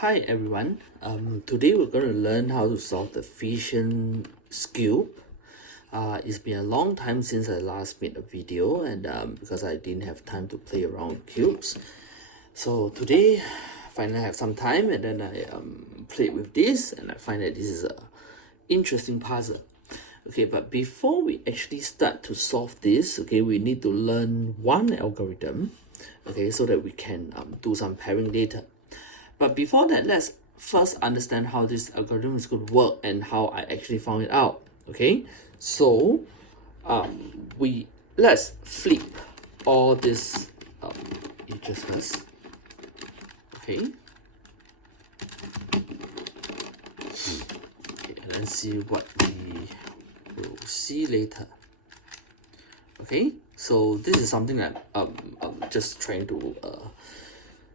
Hi everyone. Today we're going to learn how to solve the Fission Skewb. It's been a long time since I last made a video, and because I didn't have time to play around with cubes, so today finally I have some time, and then I played with this, and I find that this is a interesting puzzle. Okay, but before we actually start to solve this, okay, we need to learn one algorithm, okay, so that we can do some pairing later. But before that, let's first understand how this algorithm is going to work and how I actually found it out. Okay, so let's flip all this edges first. Okay, and then see what we will see later. Okay, so this is something that I'm just trying to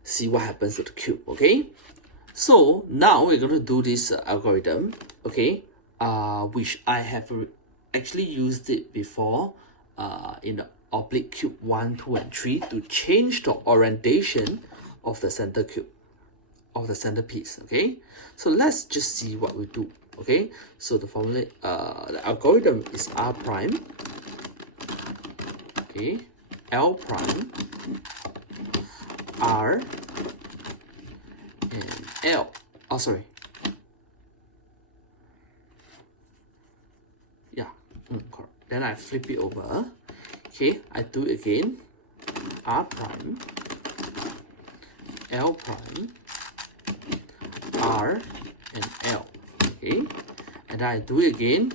see what happens to the cube. Okay, so now we're going to do this algorithm, okay, which I have actually used it before in the oblique cube 1, 2, and 3 to change the orientation of the center cube, of the centerpiece. Okay, so let's just see what we do. Okay, so the formula, the algorithm is R prime, okay, L prime, R, and L. Oh, sorry. Yeah, correct. Then I flip it over. Okay, I do it again. R prime, L prime, R, and L. Okay, and then I do it again.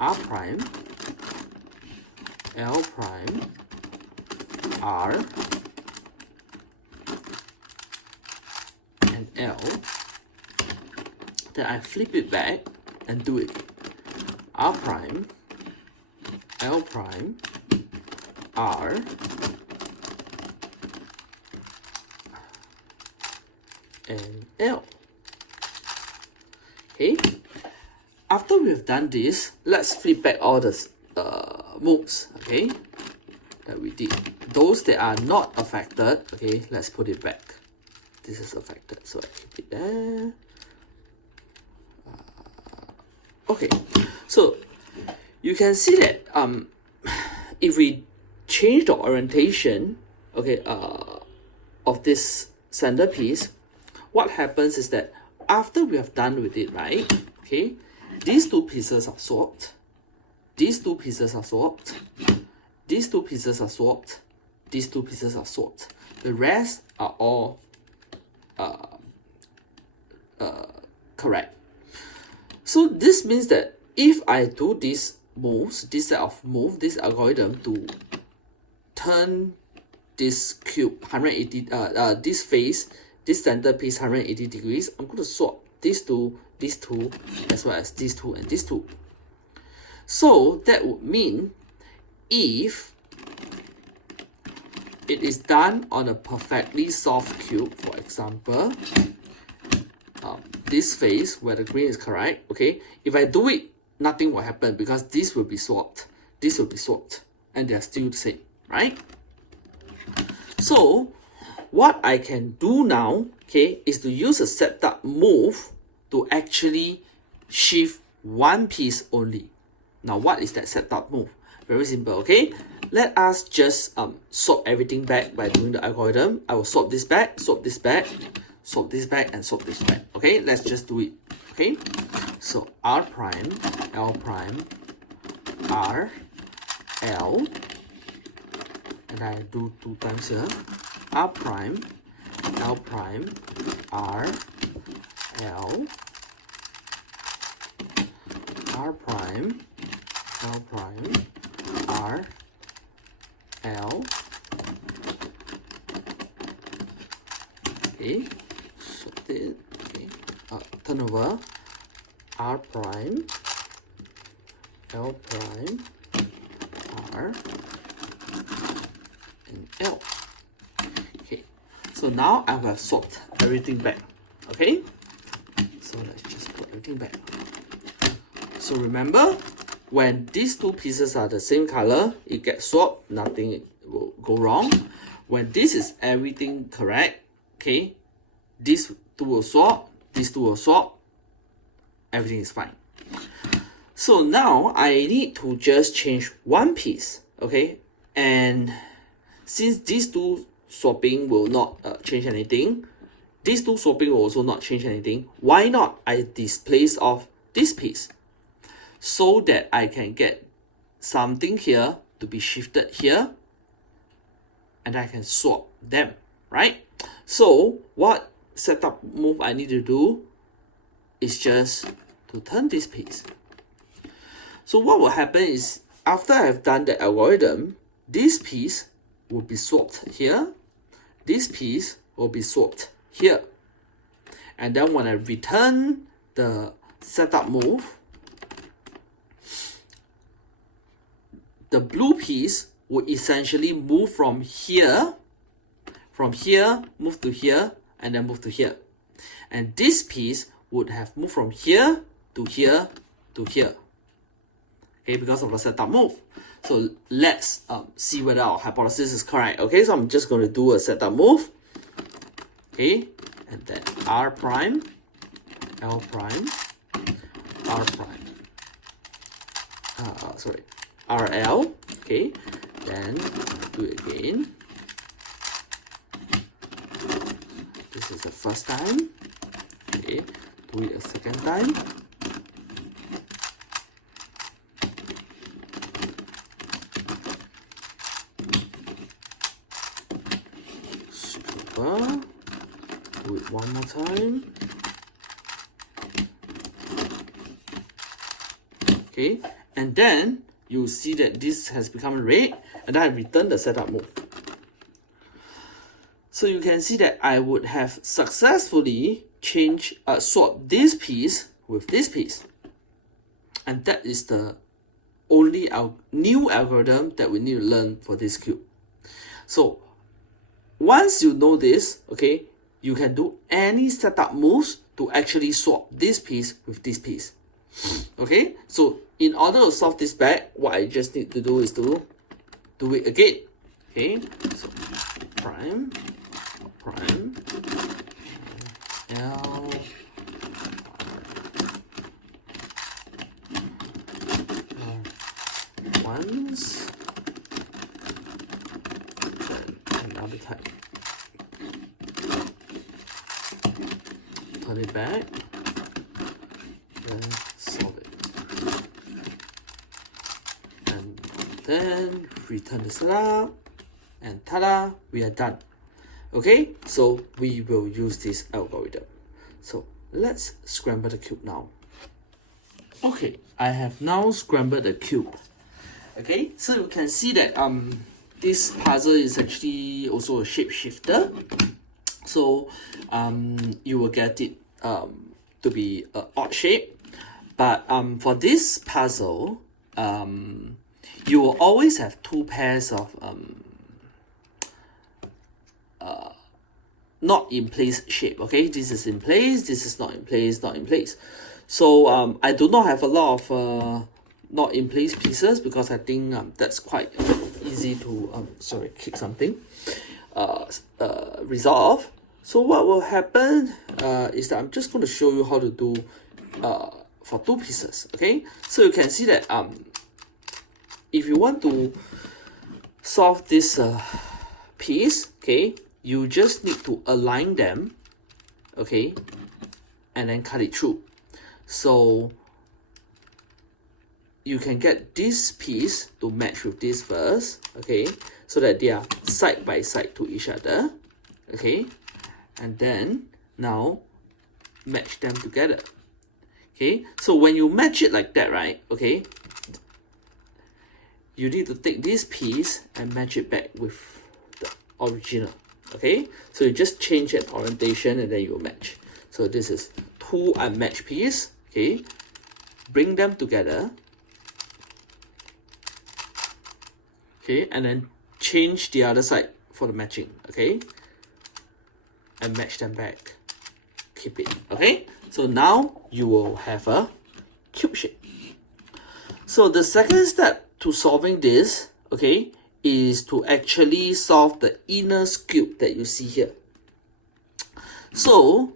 R prime, L prime, R, and L. Then I flip it back and do it. R prime, L prime, R, and L. Okay, after we've done this, let's flip back all the moves, okay, that we did. Those that are not affected, okay, let's put it back. This is affected, so I keep it there. Okay, so you can see that if we change the orientation, okay, of this centerpiece, what happens is that after we have done with it, right, okay, these two pieces are swapped, these two pieces are swapped, these two pieces are swapped, these two pieces are swapped. The rest are all correct. So this means that if I do these moves, this set of move, this algorithm to turn this cube 180, this face, this centerpiece 180 degrees, I'm going to swap these two, as well as these two and these two. So that would mean if it is done on a perfectly soft cube, for example, this face where the green is correct, okay, if I do it, nothing will happen because this will be swapped, this will be swapped, and they are still the same, right? So what I can do now, okay, is to use a setup move to actually shift one piece only. Now what is that setup move? Very simple, okay? Let us just swap everything back by doing the algorithm. I will swap this back, swap this back, swap this back, and swap this back. Okay, let's just do it. Okay, so R prime, L prime, R, L, and I do 2 times here. R prime, L prime, R, L, R prime, L prime, R, L. Okay, so this, okay, turn over. R prime, L prime, R, and L. Okay, so now I have swapped everything back. Okay, so let's just put everything back. So remember, when these two pieces are the same color, it gets swapped, nothing will go wrong. When this is everything correct, okay, These two will swap, these two will swap, everything is fine. So now I need to just change one piece, okay? And since these two swapping will not change anything, these two swapping will also not change anything, why not I displace off this piece so that I can get something here to be shifted here and I can swap them, right? So what setup move I need to do is just to turn this piece. So what will happen is after I've done the algorithm, this piece will be swapped here, this piece will be swapped here. And then when I return the setup move, the blue piece will essentially move from here, move to here, and then move to here. And this piece would have moved from here to here to here, okay, because of the setup move. So let's see whether our hypothesis is correct. Okay, so I'm just going to do a setup move, okay, and then R prime, L prime, R prime, RL, okay, then do it again. This is the first time, okay, do it a second time. Super, do it one more time. Okay, and then you see that this has become red, and then I return the setup move. So you can see that I would have successfully swapped this piece with this piece. And that is the only new algorithm that we need to learn for this cube. So once you know this, okay, you can do any setup moves to actually swap this piece with this piece. Okay, so in order to solve this back, what I just need to do is to do it again. Okay, so prime, L, once, then another time. Turn it back, then solve it. And then return the setup, and ta-da, we are done. Okay, so we will use this algorithm. So let's scramble the cube now. Okay, I have now scrambled the cube. Okay, so you can see that this puzzle is actually also a shapeshifter. So you will get it to be an odd shape. But for this puzzle, you will always have two pairs of not in place shape. Okay, this is in place, this is not in place, not in place. So I do not have a lot of not in place pieces because I think that's quite easy to kick something resolve. So what will happen is that I'm just going to show you how to do for two pieces. Okay, so you can see that if you want to solve this piece, okay, you just need to align them, okay, and then cut it through. So you can get this piece to match with this first, okay, so that they are side by side to each other, okay, and then now match them together. Okay, so when you match it like that, right, okay, you need to take this piece and match it back with the original. Okay, so you just change that orientation and then you match. So this is two unmatched pieces. Okay, bring them together. Okay, and then change the other side for the matching. Okay, and match them back. Keep it. Okay, so now you will have a cube shape. So the second step to solving this, okay, is to actually solve the inner cube that you see here. So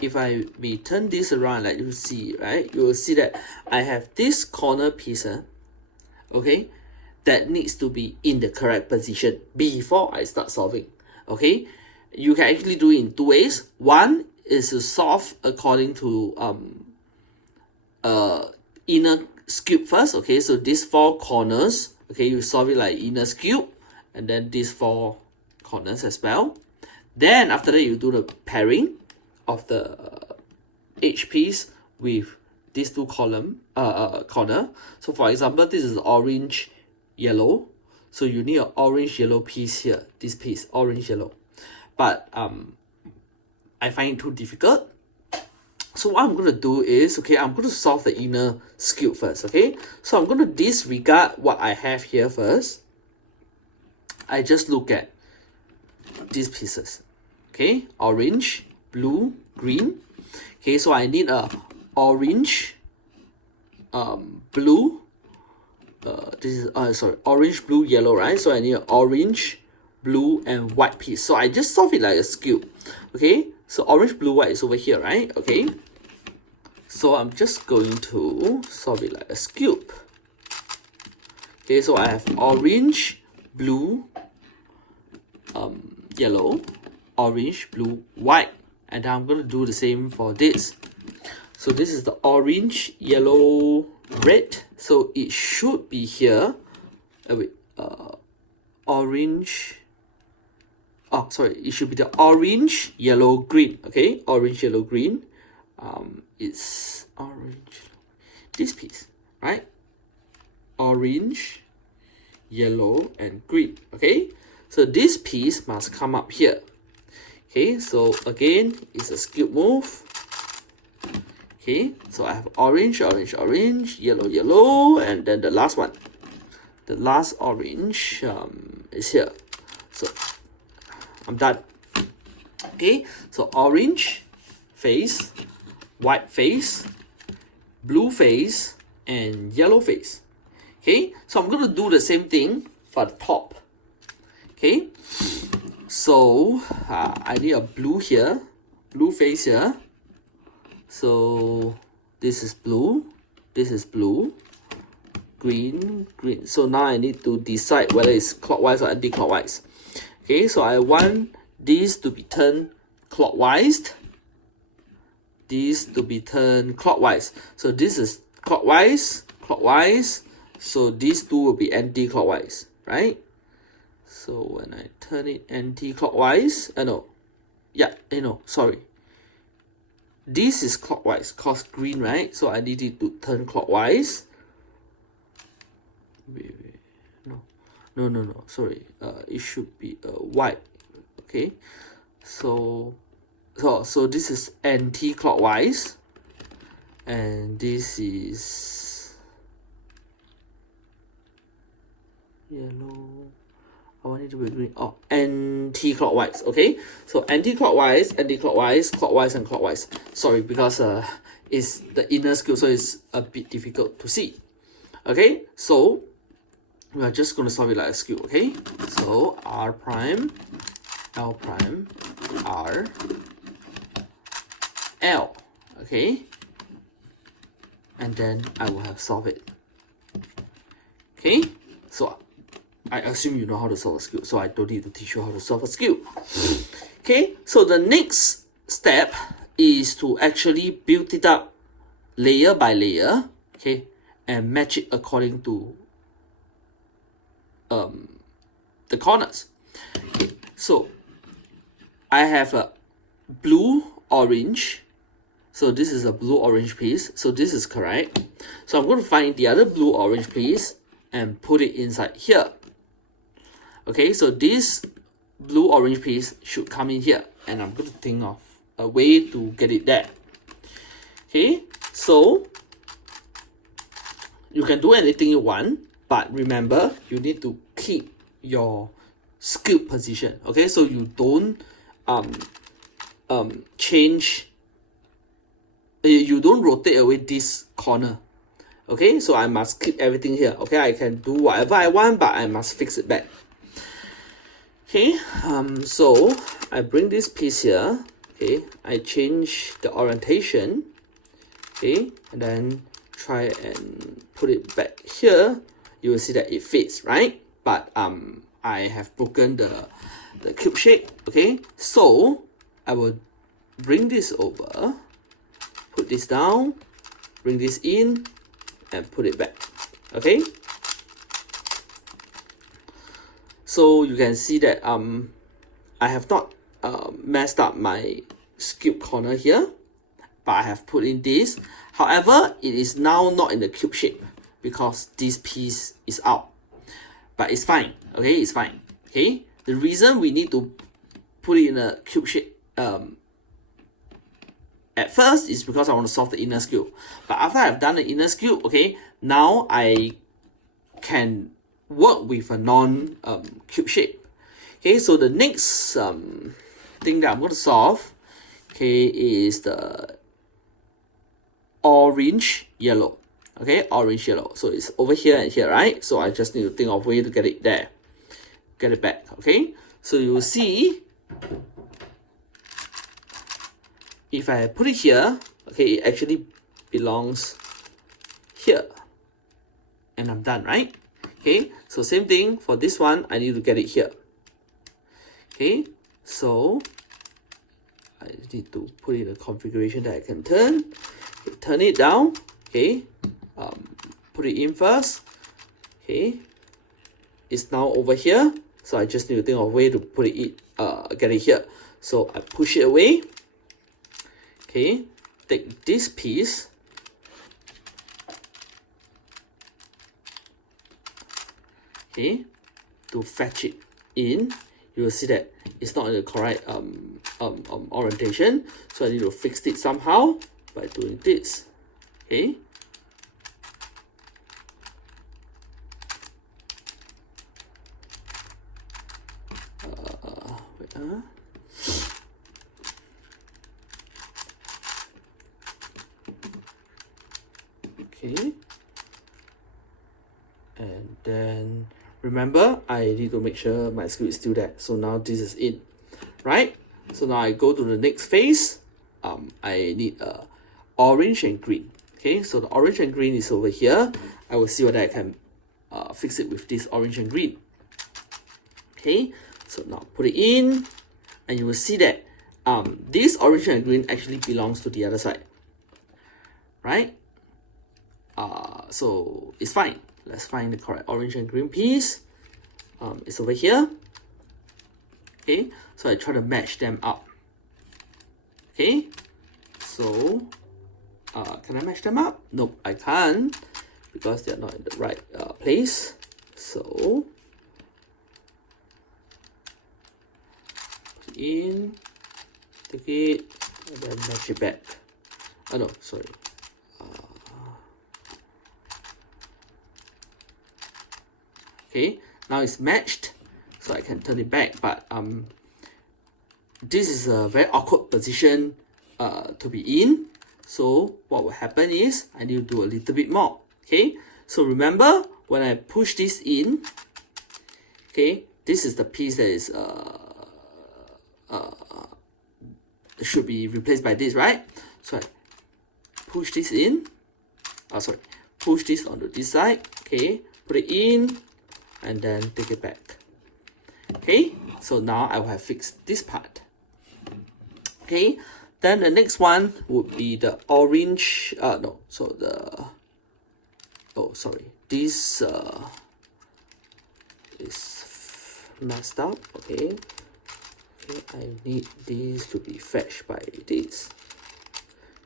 if I may turn this around, like you see, right, you will see that I have this corner piece, okay, that needs to be in the correct position before I start solving. Okay, you can actually do it in two ways. One is to solve according to inner Skewb first. Okay, so these four corners, okay, you solve it like inner Skewb, and then these four corners as well. Then after that, you do the pairing of the edge piece with these two corner. So for example, this is orange yellow, so you need an orange yellow piece here. This piece orange yellow, but I find it too difficult. So what I'm going to do is, okay, I'm going to solve the inner Skewb first. Okay, so I'm going to disregard what I have here first. I just look at these pieces. Okay, orange, blue, green. Okay, so I need a orange, blue. This is orange, blue, yellow, right? So I need an orange, blue, and white piece. So I just solve it like a Skewb. Okay, so orange, blue, white is over here, right? Okay, so I'm just going to solve it like a Skewb. Okay, so I have orange, blue, yellow, orange, blue, white, and I'm going to do the same for this. So this is the orange, yellow, red, so it should be here. Orange, oh sorry, it should be the orange, yellow, green. Okay, orange, yellow, green. It's orange, this piece, right? Orange, yellow, and green. Okay, so this piece must come up here. Okay, so again, it's a Skewb move. Okay, so I have orange, orange, orange, yellow, yellow, and then the last one. The last orange is here. So I'm done. Okay, so orange face, white face, blue face, and yellow face. Okay, so I'm going to do the same thing for the top. Okay, so I need a blue here, blue face here. So this is blue, this is blue, green, green. So now I need to decide whether it's clockwise or anti-clockwise. Okay, so I want this to be turned clockwise, this to be turned clockwise. So this is clockwise, clockwise. So these two will be anti-clockwise, right? So when I turn it anti-clockwise, sorry. This is clockwise, cause green, right? So I need it to turn clockwise. No, sorry. It should be white. Okay, so this is anti-clockwise, and this is yellow. I want it to be green. Oh, anti-clockwise. Okay, so anti-clockwise, anti-clockwise, clockwise, and clockwise. Sorry, because it's the inner Skewb, so it's a bit difficult to see. Okay, so we are just going to solve it like a Skewb. Okay, so R prime, L prime, R, L. Okay, and then I will have solved it. Okay, so I assume you know how to solve a Skewb, so I don't need to teach you how to solve a Skewb. Okay, so the next step is to actually build it up layer by layer, okay, and match it according to the corners. Okay, so I have a blue, orange. So this is a blue, orange piece. So this is correct. So I'm going to find the other blue, orange piece and put it inside here. Okay, so this blue, orange piece should come in here. And I'm going to think of a way to get it there. Okay, so you can do anything you want, but remember, you need to keep your Skewb position. Okay, so you don't change, you don't rotate away this corner. Okay, so I must keep everything here. Okay, I can do whatever I want, but I must fix it back. Okay, so I bring this piece here, Okay, I change the orientation. Okay, and then try and put it back here. You will see that it fits, right? But I have broken the cube shape. Okay, so I will bring this over, put this down, bring this in, and put it back. Okay, so you can see that I have not messed up my skewed corner here, but I have put in this. However, it is now not in the cube shape because this piece is out, but it's fine. Okay, it's fine. Okay, the reason we need to put it in a cube shape at first is because I want to solve the inner skewb. But after I've done the inner skewb, okay, now I can work with a non cube shape. Okay, so the next thing that I'm going to solve, okay, is the orange yellow. Okay, orange yellow. So it's over here and here, right? So I just need to think of a way to get it there, get it back. Okay, so you will see if I put it here, okay, it actually belongs here, and I'm done, right? Okay, so same thing for this one, I need to get it here. Okay, so I need to put in a configuration that I can turn. Okay, turn it down. Okay, put it in first. Okay, it's now over here, so I just need to think of a way to put it in, get it here. So I push it away. Okay, take this piece. Okay, to fetch it in, you will see that it's not in the correct orientation. So I need to fix it somehow by doing this. Okay. Okay. And then remember, I need to make sure my skewb is still there. So now this is in, right? So now I go to the next phase. I need orange and green. Okay, so the orange and green is over here. I will see whether I can fix it with this orange and green. Okay, so now put it in, and you will see that this orange and green actually belongs to the other side, right? So it's fine. Let's find the correct orange and green piece. It's over here. Okay, so I try to match them up. Okay, so can I match them up? Nope, I can't because they're not in the right place. So put it in, take it, and then match it back. Oh no, sorry. Okay, now it's matched, so I can turn it back, but this is a very awkward position to be in. So what will happen is I need to do a little bit more. Okay, so remember when I push this in, okay, this is the piece that is should be replaced by this, right? So I push this in, push this onto this side, okay, put it in, and then take it back. Okay, so now I will have fixed this part. Okay, then the next one would be the orange, this is messed up. Okay, I need this to be fetched by this.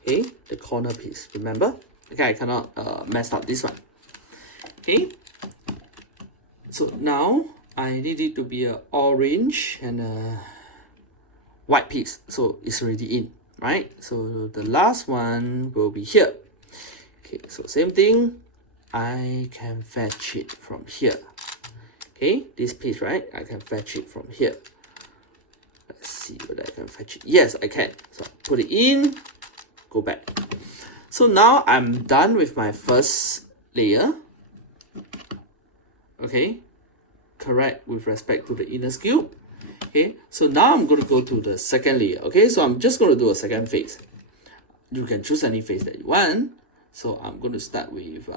Okay, the corner piece, remember? Okay, I cannot mess up this one. Okay, so now I need it to be a orange and a white piece, so it's already in, right? So the last one will be here. Okay, so same thing, I can fetch it from here. Okay, this piece, right? I can fetch it from here. Let's see whether I can fetch it. Yes, I can. So put it in, go back. So now I'm done with my first layer. Okay, correct with respect to the inner skewb. Okay, so now I'm going to go to the second layer. Okay, so I'm just going to do a second phase. You can choose any phase that you want. So I'm going to start with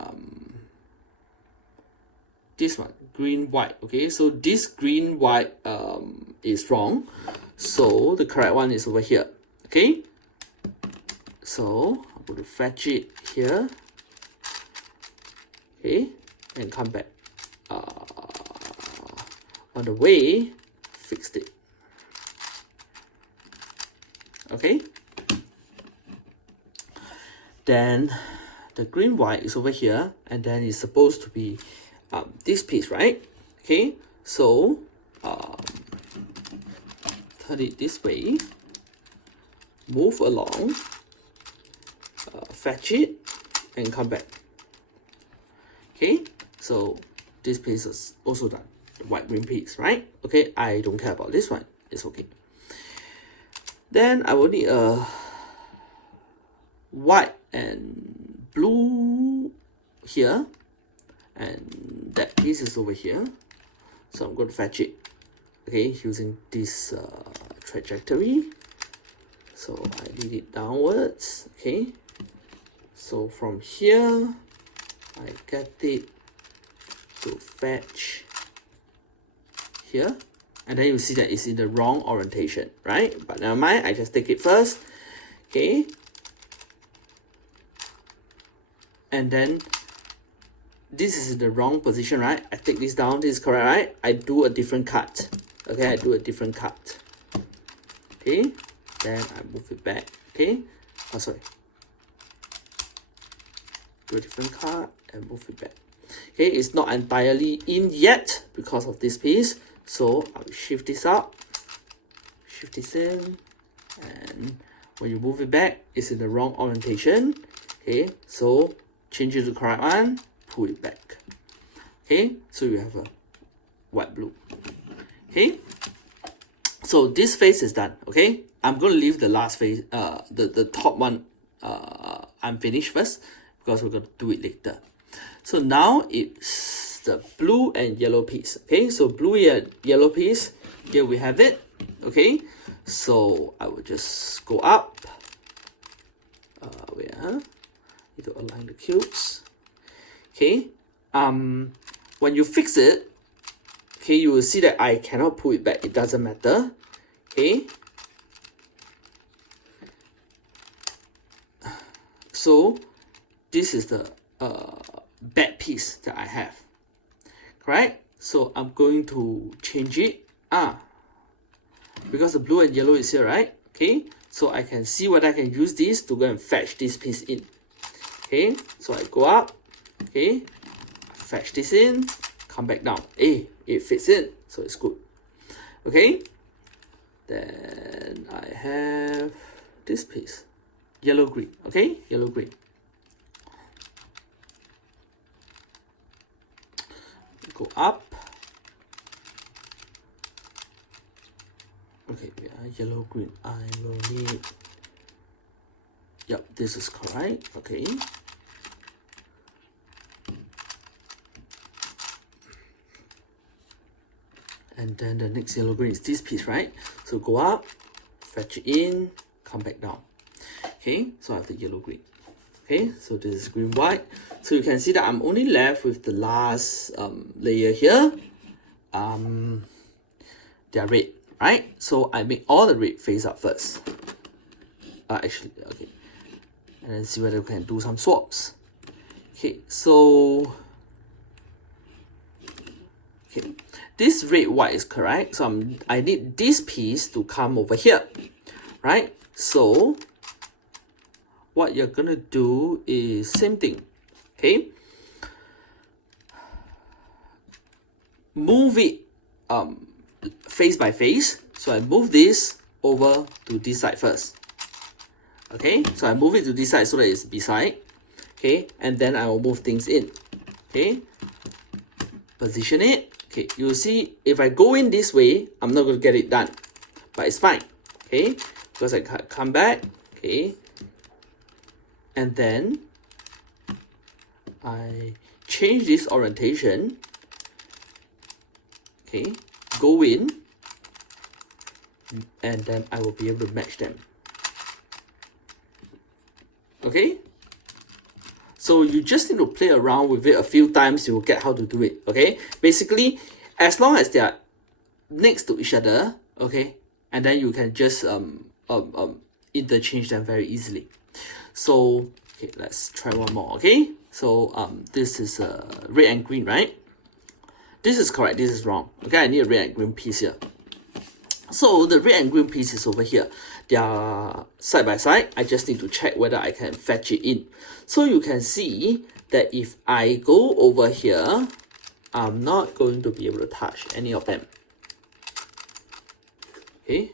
this one, green white. Okay, so this green white is wrong, so the correct one is over here. Okay, so I'm going to fetch it here. Okay, and come back. On the way, fixed it. Okay, then the green white is over here, and then it's supposed to be this piece, right? Okay, so turn it this way, move along, fetch it, and come back. Okay, so this piece is also done, the white green piece, right? Okay, I don't care about this one, it's okay. Then I will need a white and blue here, and that piece is over here, so I'm going to fetch it, okay, using this trajectory. So I lead it downwards. Okay, so from here I get it to fetch here, and then you see that it's in the wrong orientation, right? But never mind, I just take it first. Okay, and then this is in the wrong position, right? I take this down, this is correct, right? I do a different cut. Okay, I do a different cut. Okay, then I move it back. Okay, oh sorry, do a different cut and move it back. Okay, it's not entirely in yet because of this piece, so I'll shift this up, shift this in, and when you move it back, it's in the wrong orientation. Okay, so change it to the correct one, pull it back. Okay, so you have a white blue. Okay, so this phase is done. Okay, I'm going to leave the last phase, the top one unfinished first, because we're going to do it later. So now it's the blue and yellow piece. Okay, so blue and yellow piece, here we have it. Okay, so I will just go up. Need to align the cubes. Okay, when you fix it, okay, you will see that I cannot pull it back. It doesn't matter. Okay, so this is the bad piece that I have, right? So I'm going to change it because the blue and yellow is here, right? Okay, so I can see whether I can use this to go and fetch this piece in. Okay, so I go up, okay, fetch this in, come back down. It fits in, so it's good. Okay, then I have this piece, yellow green. Okay, yellow green. Go up. Okay, yellow green. I will need. Yep, this is correct. Okay. And then the next yellow green is this piece, right? So go up, fetch it in, come back down. Okay, so I have the yellow green. Okay, so this is green white. So you can see that I'm only left with the last layer here. They are red, right? So I make all the red face up first. Actually, okay. And then see whether we can do some swaps. Okay, so okay, this red white is correct. So I need this piece to come over here, right? So what you're gonna do is same thing. Okay, move it face by face. So I move this over to this side first. Okay, so I move it to this side so that it's beside. Okay, and then I will move things in. Okay, position it. Okay, you'll see if I go in this way, I'm not going to get it done, but it's fine. Okay, because I come back. Okay, and then I change this orientation. Okay, go in, and then I will be able to match them. Okay, so you just need to play around with it a few times, you will get how to do it. Okay, basically as long as they are next to each other, okay, and then you can just interchange them very easily. So okay, let's try one more. Okay, so this is red and green, right? This is correct, this is wrong. Okay, I need a red and green piece here. So the red and green piece is over here. They are side by side. I just need to check whether I can fetch it in. So you can see that if I go over here, I'm not going to be able to touch any of them. Okay,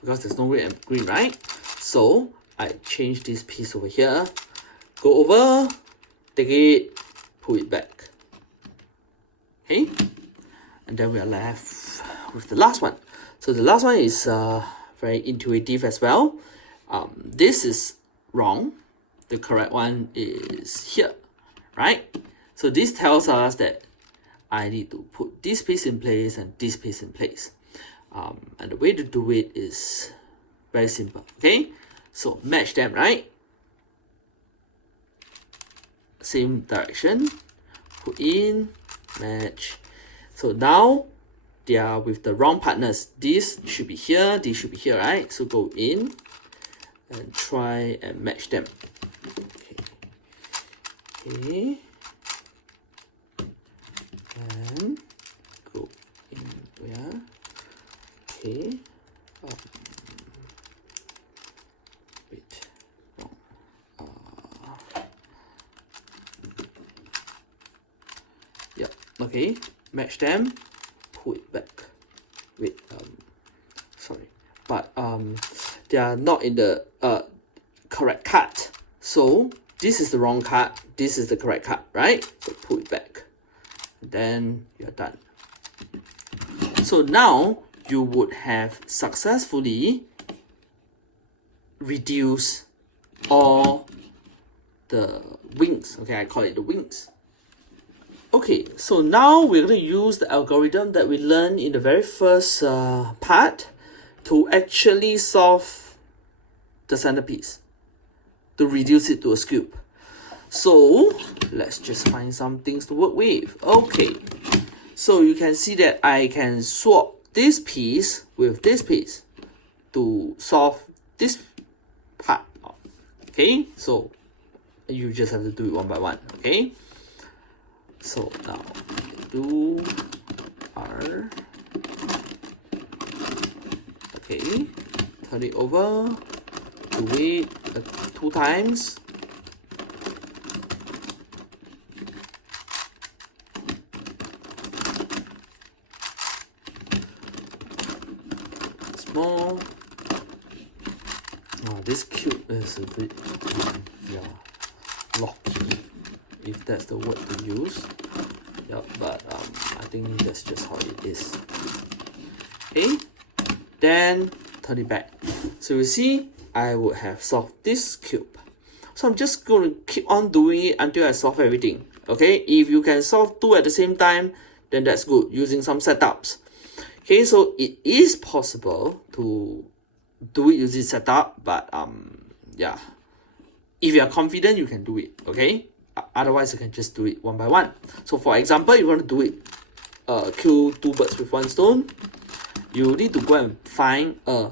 because there's no red and green, right? So I change this piece over here, go over, take it, pull it back. Okay, and then we are left with the last one. So the last one is very intuitive as well. This is wrong. The correct one is here, right? So this tells us that I need to put this piece in place and this piece in place. And the way to do it is very simple. Okay, so match them, right? Same direction, put in, match. So now they are with the wrong partners. This should be here, this should be here, right? So go in and try and match them. Okay. And go in where? Okay. Wait, wrong. Yeah. Okay. Match them. Pull it back. Wait. Sorry, but they are not in the correct cut. So this is the wrong cut. This is the correct cut, right? So pull it back. Then you're done. So now you would have successfully reduced all the wings. Okay, I call it the wings. Okay, so now we're going to use the algorithm that we learned in the very first part to actually solve the centerpiece, to reduce it to a skewb. So let's just find some things to work with. Okay, so you can see that I can swap this piece with this piece to solve this part. Okay, so you just have to do it one by one. Okay, so now do R. Okay, turn it over, do it 2 times. Small. Oh, this cube is a bit locky, if that's the word to use. Yeah, but I think that's just how it is. Okay, then turn it back. So you see, I would have solved this cube. So I'm just going to keep on doing it until I solve everything. Okay, if you can solve 2 at the same time, then that's good, using some setups. Okay, so it is possible to do it using setup, but yeah, if you are confident, you can do it. Okay, otherwise you can just do it one by one. So for example, you want to do it, kill 2 birds with 1 stone, you need to go and find a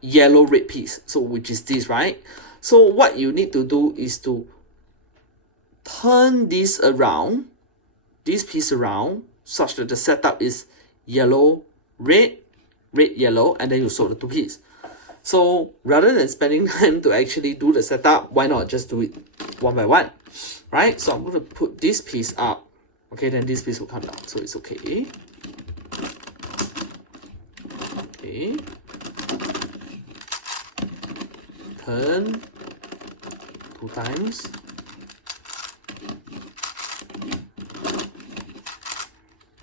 yellow red piece, so which is this, right? So what you need to do is to turn this around, this piece around, such that the setup is yellow, red, red, yellow, and then you solve the 2 pieces. So rather than spending time to actually do the setup, why not just do it one by one, right? So I'm going to put this piece up. Okay, then this piece will come down, so it's okay. Okay. Turn 2 times.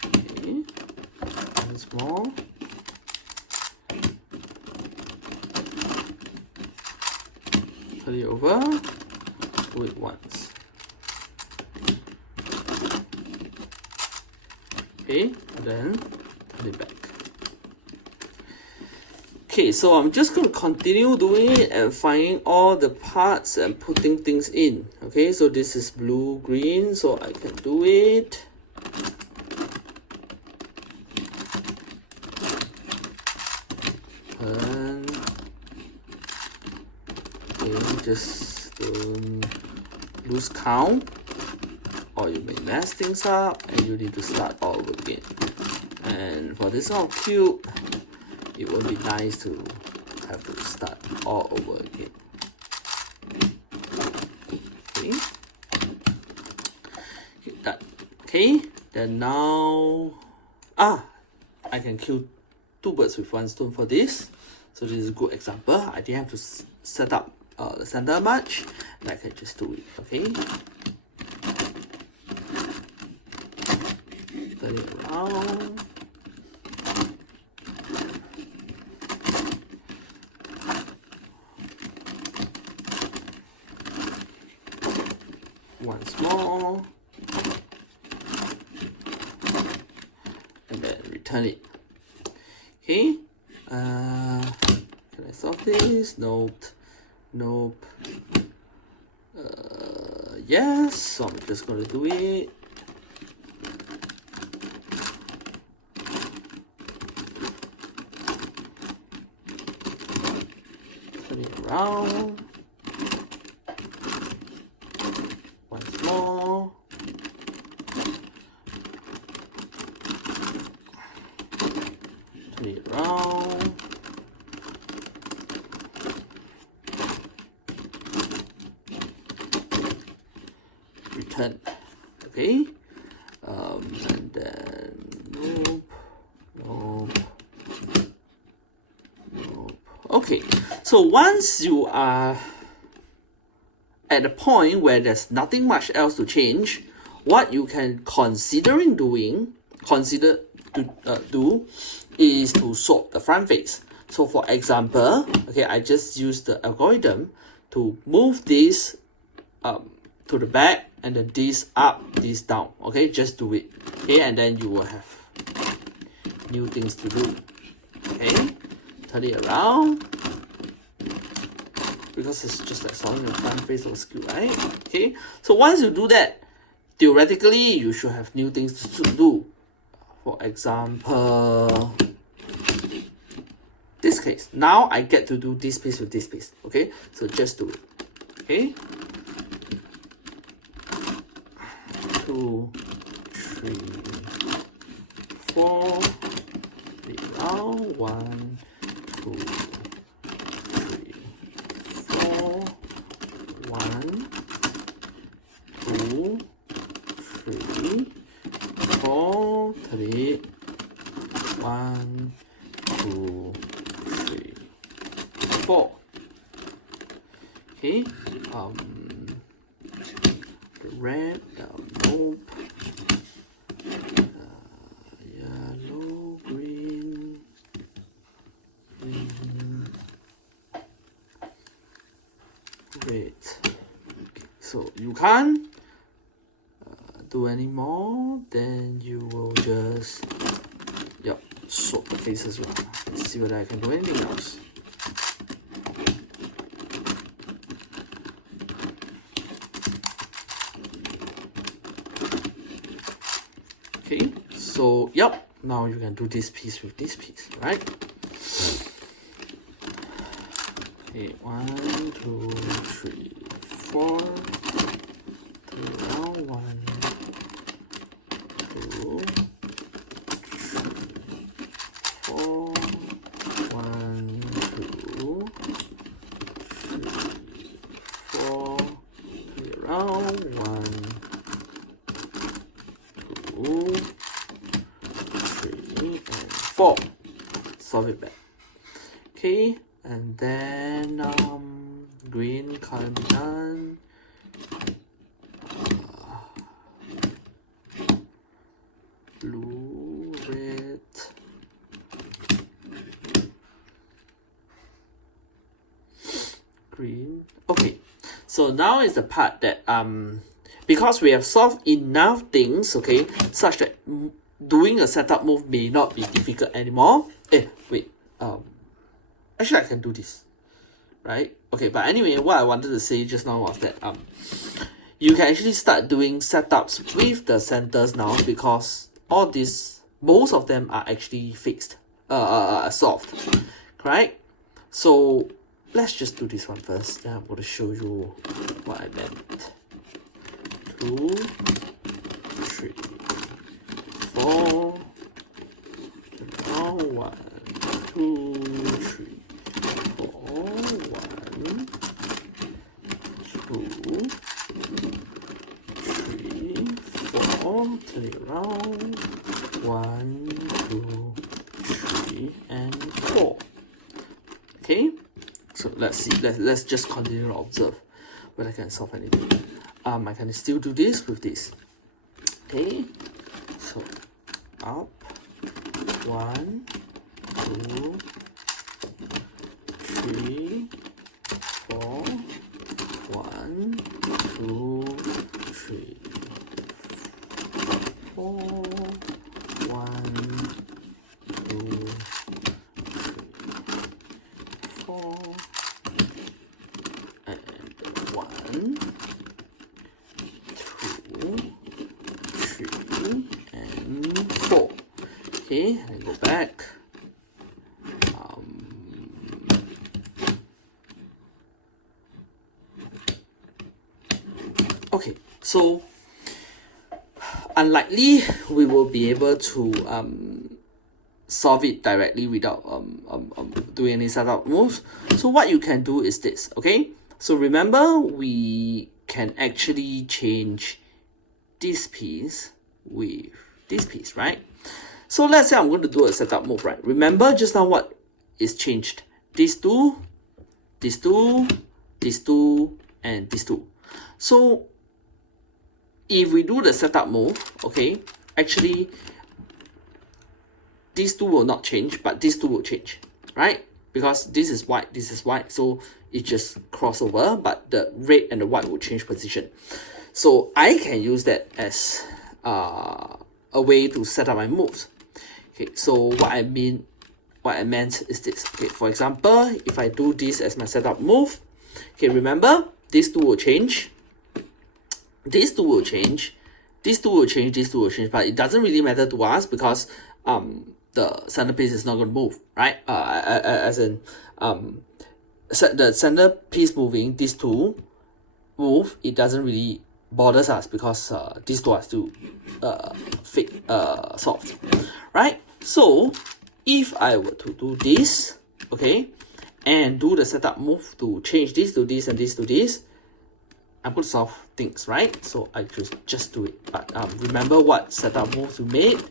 Okay. Once more. Turn it over. Do it once. Okay, and then turn it back. Okay, so I'm just going to continue doing it and finding all the parts and putting things in. Okay, so this is blue, green, so I can do it. And okay, just don't lose count, or you may mess things up and you need to start all over again. And for this kind of cube, it would be nice to have to start all over again. Okay, hit that. Okay, then now I can kill two birds with one stone for this. So this is a good example. I didn't have to set up the center much, and I can just do it. Okay, turn it around. Once more, and then return it. Okay, can I solve this? Nope. Yes, so I'm just gonna do it. Turn it around. Once more. Turn it around. Return. Okay. And then nope. Okay. So once you are at a point where there's nothing much else to change, what you can consider do is to swap the front face. So for example, okay, I just use the algorithm to move this to the back, and then this up, this down. Okay, just do it. Okay, and then you will have new things to do. Okay, turn it around, because it's just like solving the front face of a Skewb, right? Okay, so once you do that, theoretically you should have new things to do. For example, this case, now I get to do this piece with this piece. Okay, so just do it. Okay, 2, 3, 4, around 1, 2, 3, 4, 1, 2, 3, 4, 3, 1, 2, 3, 4. Okay, the red, nope, yellow, green, red. Okay, so you can't do any more, then you will just swap the face as well. Let's see whether I can do anything else. Okay, so now you can do this piece with this piece, right? Okay, 1, 2, 3, 4. Turn around, 1, 2, 3, 4. 1, 2, 3, 4. Turn around, 1, 2, 3, and 4. Solve it back. Okay, and then green can't be done. Blue, red. Green. Okay, so now is the part that because we have solved enough things, okay, such that doing a setup move may not be difficult anymore. Wait, actually I can do this, right? Okay, but anyway, what I wanted to say just now was that you can actually start doing setups with the centers now, because all this, most of them are actually fixed, solved, right? So let's just do this one first. Then I'm going to show you what I meant. 2, 3, 4. Now 1, 2, 3, 4. 1, 2, 3, 4. Turn it around. 1, 2, 3, and 4. Okay, so let's see. Let's just continue to observe whether I can solve anything. I can still do this with this. Okay, so up. 1, 2, 3, 4. 1, 2, 3, 4. 1, 2, 4, and 1, 2, 3, and 4. Okay, and go back. Okay, so unlikely we will be able to solve it directly without doing any setup moves. So what you can do is this, okay? So remember, we can actually change this piece with this piece, right? So let's say I'm going to do a setup move, right? Remember just now what is changed? These two, these two, these two, and these two. So if we do the setup move, okay, actually these two will not change, but these two will change, right? Because this is white, so it just cross over, but the red and the white will change position. So I can use that as a way to set up my moves. Okay, so what I meant is this. Okay, for example, if I do this as my setup move, okay, remember these two will change, these two will change, these two will change, these two will change, but it doesn't really matter to us because the centerpiece is not going to move, right? As in the centerpiece moving, these two move, it doesn't really bothers us because these two are still solved, right? So if I were to do this, okay, and do the setup move to change this to this and this to this, I'm going to solve things, right? So I just do it. But remember what setup moves we made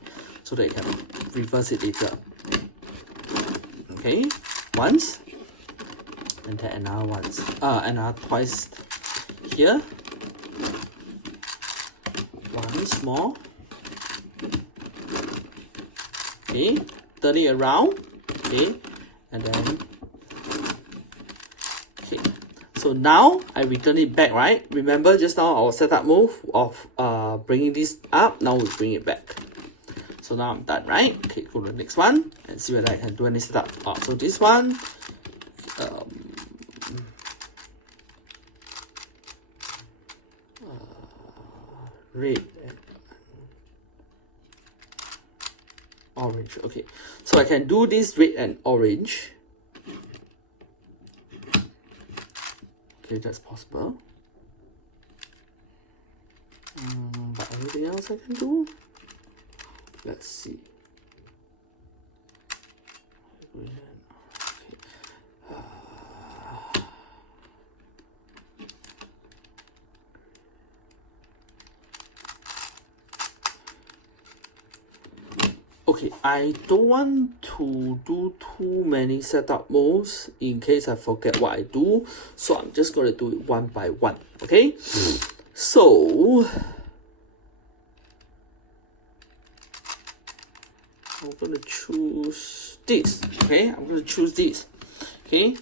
so that you can reverse it later. Okay, once, and then another once, another twice here. Once more. Okay, turn it around. Okay, and then okay. So now I return it back, right? Remember just now our setup move of bringing this up. Now we bring it back. So now I'm done, right? Okay, go to the next one and see whether I can do any setup. So this one, red and orange. Okay, so I can do this red and orange. Okay, that's possible. But anything else I can do? Let's see. Okay. Okay, I don't want to do too many setup moves in case I forget what I do. So I'm just going to do it one by one, okay? So I'm going to choose this, okay? I'm going to choose this, okay?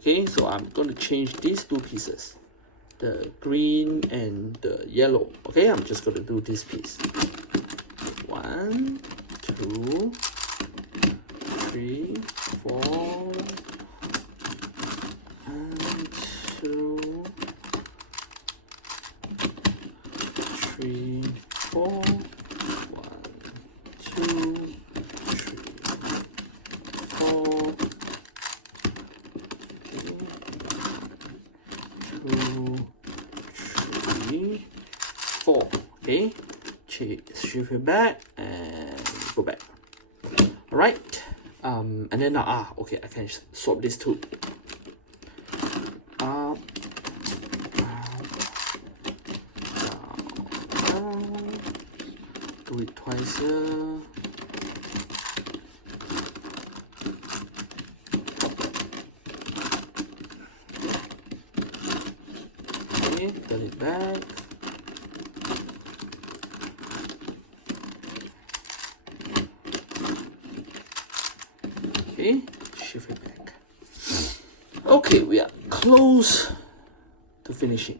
Okay, so I'm going to change these two pieces, the green and the yellow, okay? I'm just going to do this piece. 1, 2, 3, 4 and 2 3 4 1 2 3 4 2 3 4. Okay, shift it back and go back. All right. And then now, okay, I can swap these two. Up, down. Do it twice here. Okay, turn it back. Okay, shift it back. Okay, we are close to finishing.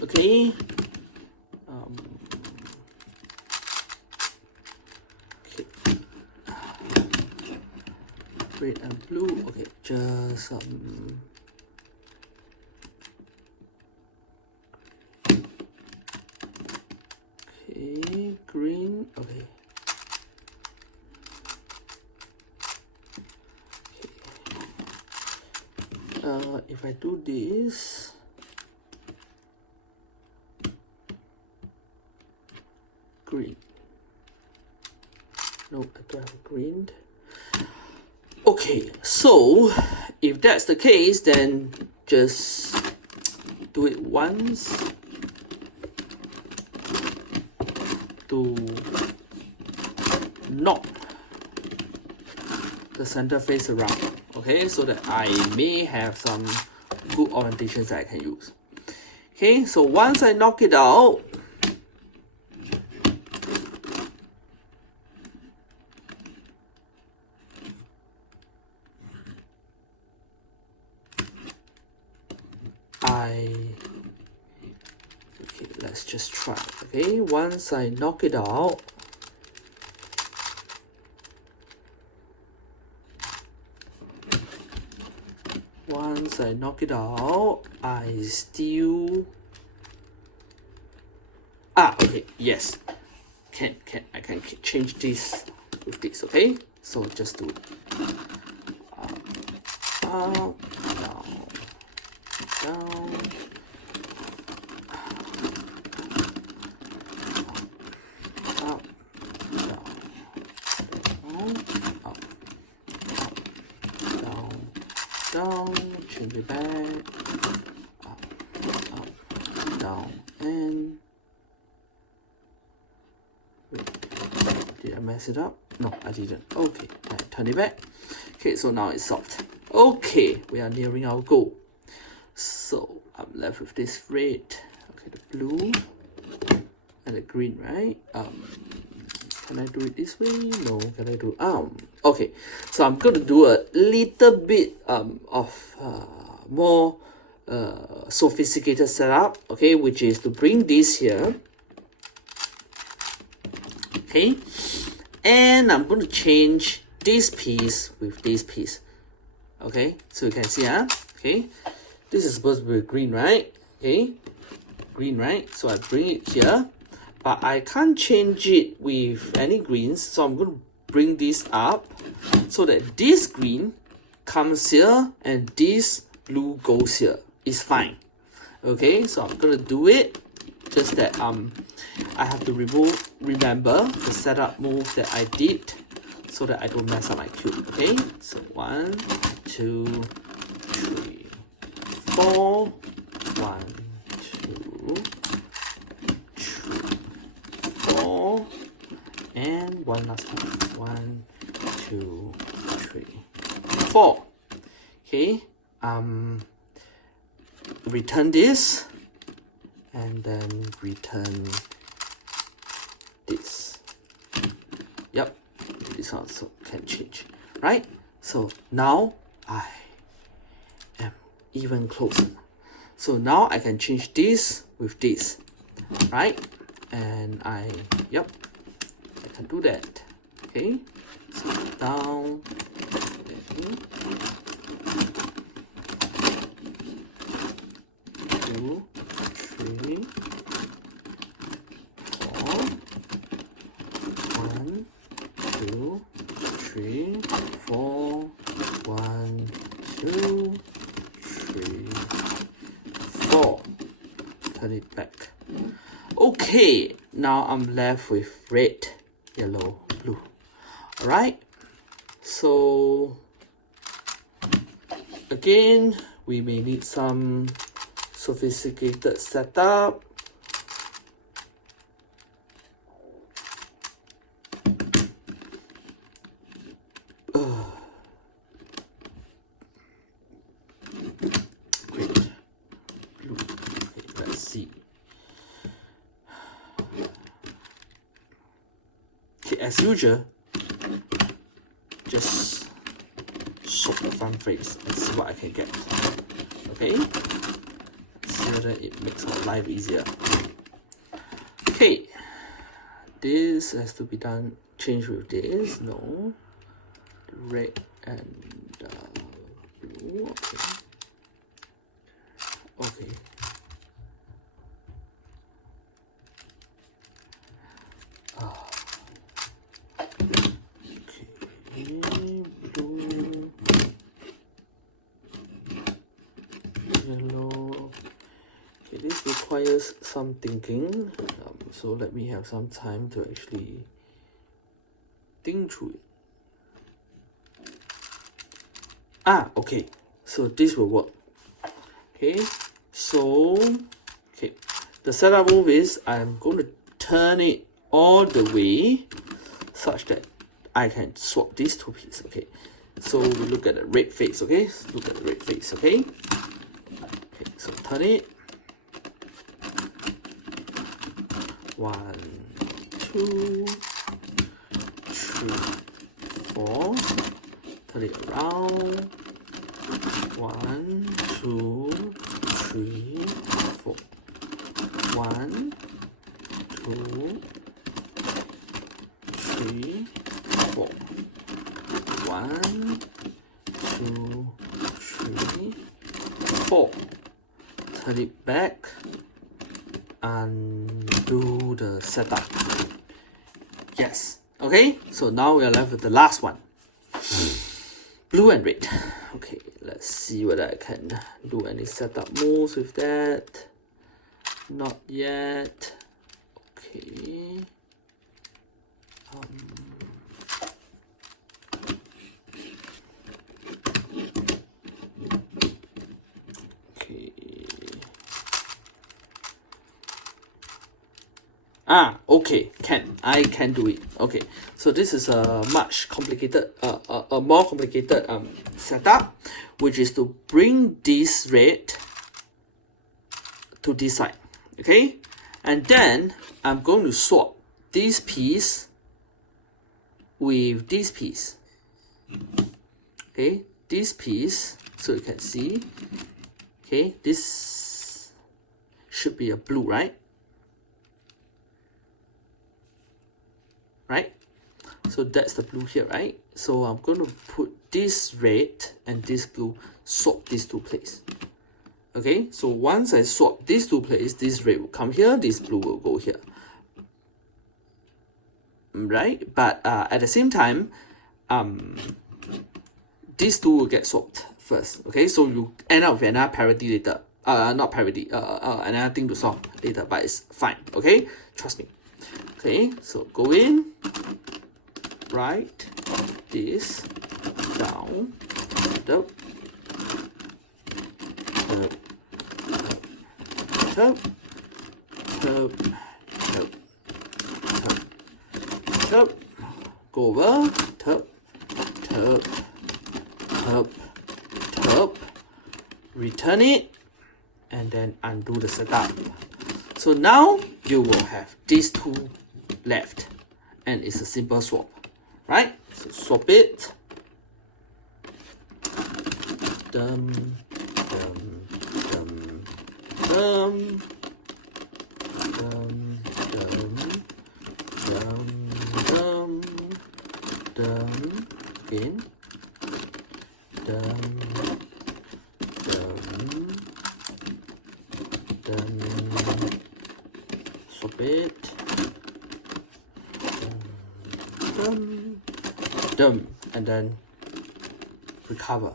Okay. Okay. Red and blue. Okay, just okay, green. Okay. If I do this, green. No, I don't have green. Okay, so if that's the case, then just do it once to knock the center face around. Okay, so that I may have some good orientations that I can use. Okay, so once I knock it out, okay, let's just try. Okay, once I knock it out, I still okay, yes, I can change this with this. Okay, so just do it down, down, up, down, change it back, up, down, and wait, did I mess it up? No, I didn't. Okay, I turn it back. Okay, so now it's soft. Okay, we are nearing our goal. So I'm left with this red, okay, the blue, and the green, right? Can I do it this way? No. Can I do okay, so I'm going to do a little bit of more sophisticated setup, okay, which is to bring this here, okay, and I'm going to change this piece with this piece. Okay, so you can see okay, this is supposed to be green, right? Okay, green, right? So I bring it here, but I can't change it with any greens, so I'm going to bring this up so that this green comes here and this blue goes here. It's fine. Okay, so I'm going to do it, just that I have to remember the setup move that I did so that I don't mess up my cube. Okay, so 1 2 3 4 1 2 3 4 and one last time. 1 2 3 4. Okay, return this and then return this. Yep, this also can change, right? So now I am even closer. So now I can change this with this, right? And yep, I can do that. Okay, so down, 2, 3, 4. 1, 2, 3, 4. 1, 2, 3, 4. Turn it back. Okay, now I'm left with red, yellow, blue. Alright, so again, we may need some sophisticated setup. Great. Blue. Okay, let's see. Okay, as usual, just swap the front face and see what I can get. Okay, let's see whether it makes our life easier. Okay, this has to be done. Change with this. No, red and blue. Okay. Okay. Blue, yellow. Okay, this requires some thinking. So let me have some time to actually think through it. Okay. So this will work. Okay. So, okay. The setup move is I'm going to turn it all the way such that I can swap these two pieces. Okay. So we look at the red face. Okay. Look at the red face. Okay. Okay. So turn it. 1, 2, 3, 4. Turn it around. 1, 2, 3, 4. 1, 2, 3, 4. 1, 2, 3, 4. Turn it back. Undo the setup. Yes. Okay, so now we are left with the last one. Blue and red. Okay, let's see whether I can do any setup moves with that. Not yet. Okay. Okay, I can do it. Okay, so this is a much complicated, a more complicated setup, which is to bring this red to this side. Okay, and then I'm going to swap this piece with this piece. Okay, this piece, so you can see. Okay, this should be a blue, right? Right? So that's the blue here, right? So I'm going to put this red and this blue, swap these two places. Okay, so once I swap these two places, this red will come here, this blue will go here. Right? But at the same time, these two will get swapped first. Okay, so you end up with another parity later. Not parity, another thing to solve later, but it's fine. Okay, trust me. Okay, so go in, write this down, up, up, up, up, up, up, up, go over, tap, tap, tap, tap, return it, and then undo the setup. So now you will have these two left, and it's a simple swap, right? So swap it. Dum, dum, dum, dum, dum, dum, dum, dum, dum, again, dum, dum, then swap it. Dum, and then recover.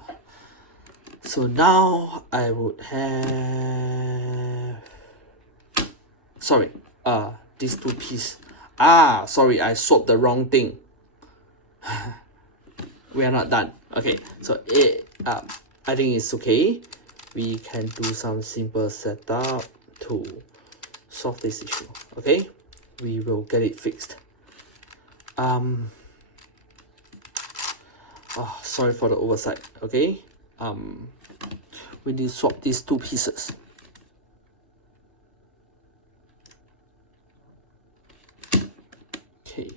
So now I would have, sorry, these two pieces. Sorry, I swapped the wrong thing. We are not done. Okay, so I think it's okay. We can do some simple setup to solve this issue. Okay, we will get it fixed. Sorry for the oversight. Okay, we need to swap these two pieces. Okay,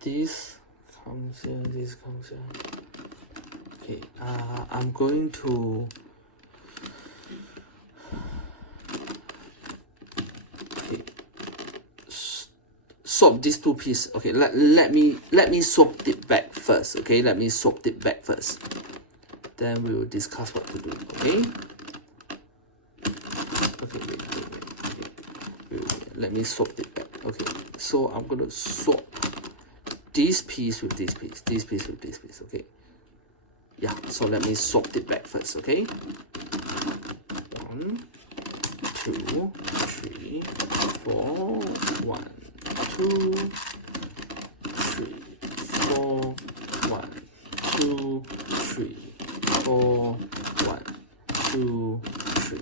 this comes here, this comes here. Okay, I'm going to swap these two pieces. Okay, let me swap it back first. Okay, let me swap it back first. Then we will discuss what to do. Okay. Okay, wait. Okay, wait. Let me swap it back. Okay, so I'm gonna swap this piece with this piece, this piece with this piece. Okay. Yeah. So let me swap it back first. Okay. 1, 2, 3, 4. 1, 2, 3, 4. 1, 2, 3, 4. 1, 2, 3,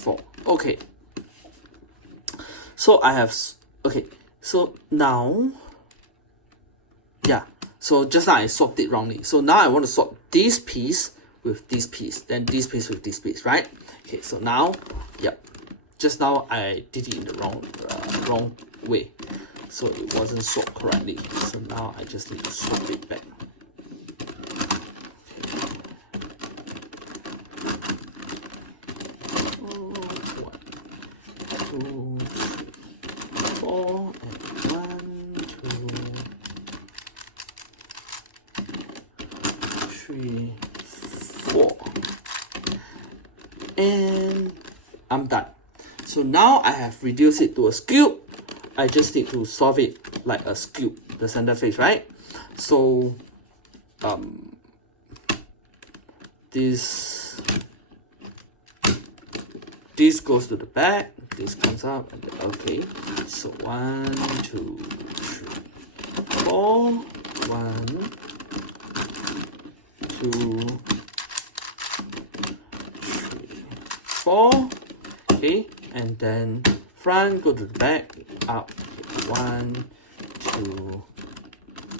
4. Okay. So I have, okay. So now, yeah. So just now I swapped it wrongly. So now I want to swap this piece with this piece, then this piece with this piece, right? Okay. So now, yep. Just now I did it in the wrong way, so it wasn't swapped correctly. So now I just need to swap it back. Okay. 1, 2, 3, 4, and 1, 2, 3, 4, and I'm done. So now I have reduced it to a skewb. I just need to solve it like a skewb, the center face, right? So this goes to the back, this comes up, and then, okay. So 1, 2, 3, 4, 1, 2, 3, 4. Okay. And then front, go to the back, up. Okay. 1, 2,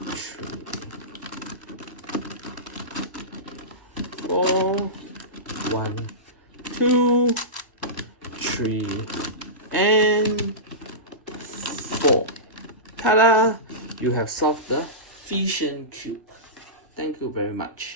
3, 4. 1, 2, 3, and 4. Ta-da! You have solved the fission cube. Thank you very much.